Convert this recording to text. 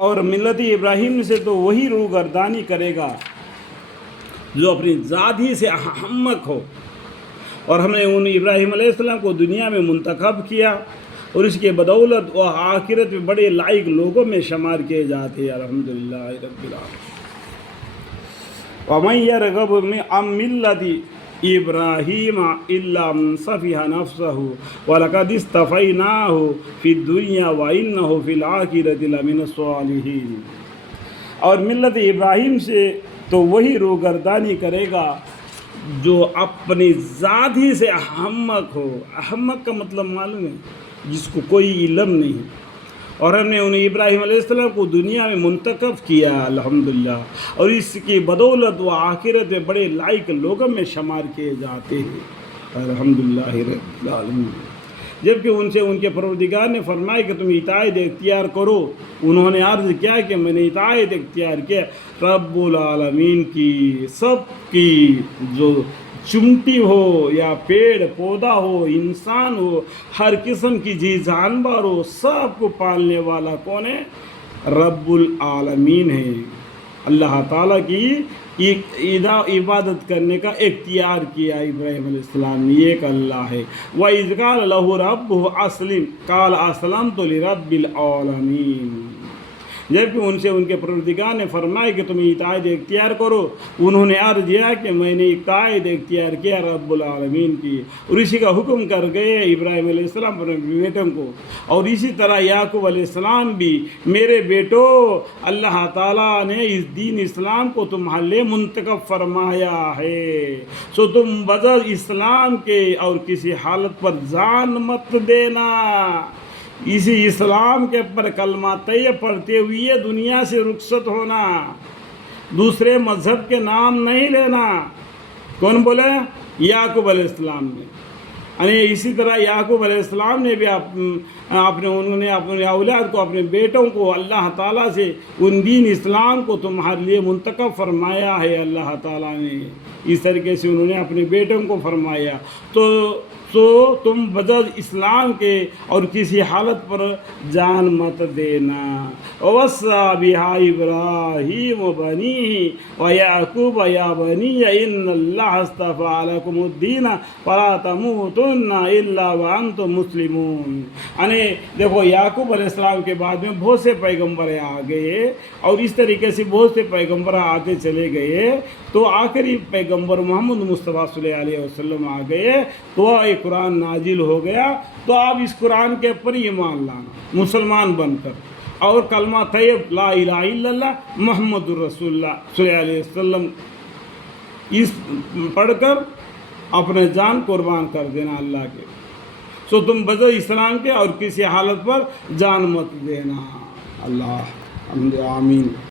اور ملت ابراہیم سے تو وہی روگردانی کرے گا جو اپنی ذات ہی سے احمق ہو، اور ہم نے ان ابراہیم علیہ السلام کو دنیا میں منتخب کیا اور اس کے بدولت وہ آخرت میں بڑے لائق لوگوں میں شمار کیے جاتے ہیں۔ الحمدللہ رب العالمین۔ وَمَن يَرْغَبُ عَن مِّلَّةِ إِبْرَاهِيمَ إِلَّا مَن سَفِهَ نَفْسَهُ وَلَقَدِ اصْطَفَيْنَاهُ فِي الدُّنْيَا وَإِنَّهُ فِي الْآخِرَةِ لَمِنَ الصَّالِحِينَ۔ اور ملت ابراہیم سے تو وہی روگردانی کرے گا جو اپنی ذات ہی سے احمق ہو۔ احمق کا مطلب معلوم ہے؟ جس کو کوئی علم نہیں۔ اور ہم نے انہیں ابراہیم علیہ السلام کو دنیا میں منتخب کیا الحمدللہ، اور اس کی بدولت وہ آخرت میں بڑے لائق لوگوں میں شمار کیے جاتے ہیں الحمدللہ رب العالمین۔ جبکہ ان سے ان کے پروردگار نے فرمایا کہ تم اطاعت اختیار کرو، انہوں نے عرض کیا کہ میں نے اطاعت اختیار کیا رب العالمین کی، سب کی، جو چمٹی ہو یا پیڑ پودا ہو، انسان ہو، ہر قسم کی جی جانور ہو، سب کو پالنے والا کون ہے؟ رب العالمین ہے۔ اللہ تعالیٰ کی عبادت کرنے کا اختیار کیا ابراہیم علیہ السلام نے، ایک اللہ ہے۔ وَإِذْ قَالَ لَهُ رَبُّهُ أَسْلِمْ قَالَ أَسْلَمْتُ لِرَبِّ الْعَالَمِينَ۔ جبکہ ان سے ان کے پروردگار نے فرمایا کہ تم اطاعت اختیار کرو، انہوں نے عرض کیا کہ میں نے اطاعت اختیار کیا رب العالمین کی، اور اسی کا حکم کر گئے ابراہیم علیہ السلام اپنے بیٹوں کو۔ اور اسی طرح یعقوب علیہ السلام بھی، میرے بیٹو، اللہ تعالیٰ نے اس دین اسلام کو تمہارے لیے منتخب فرمایا ہے، سو تم بغیر اسلام کے اور کسی حالت پر جان مت دینا۔ اسی اسلام کے پر کلمہ طیب پڑھتے ہوئے دنیا سے رخصت ہونا، دوسرے مذہب کے نام نہیں لینا۔ کون بولے؟ یعقوب علیہ السلام نے۔ یعنی اسی طرح یعقوب علیہ السلام نے بھی انہوں نے اپنے اولاد کو، اپنے بیٹوں کو اللہ تعالیٰ سے ان دین اسلام کو تمہارے لیے منتخب فرمایا ہے اللہ تعالیٰ نے، اس طریقے سے انہوں نے اپنے بیٹوں کو فرمایا۔ تو تم بغیر اسلام کے اور کسی حالت پر جان مت دینا۔ وَوَصَّىٰ بِهَا إِبْرَاهِيمُ بَنِيهِ وَيَعْقُوبُ يَا بَنِيَّ إِنَّ اللَّهَ اصْطَفَىٰ لَكُمُ الدِّينَ فَلَا تَمُوتُنَّ إِلَّا وَأَنتُم مُّسْلِمُونَ۔ یعنی دیکھو، یعقوب علیہ السلام کے بعد میں بہت سے پیغمبر آ گئے، اور اس طریقے سے بہت سے پیغمبر آتے چلے گئے، تو آخری پیغمبر محمد مصطفیٰ صلی اللہ علیہ وسلم آ گئے، تو ایک قرآن نازل ہو گیا۔ تو آپ اس قرآن کے اوپر ایمان لانا، مسلمان بن کر، اور کلمہ طیب لا الہ الا اللہ محمد الرسول اللہ صلی اللہ علیہ وسلم اس پڑھ کر اپنے جان قربان کر دینا اللہ کے، سو تم بغیر اسلام کے اور کسی حالت پر جان مت دینا۔ اللہ آمین۔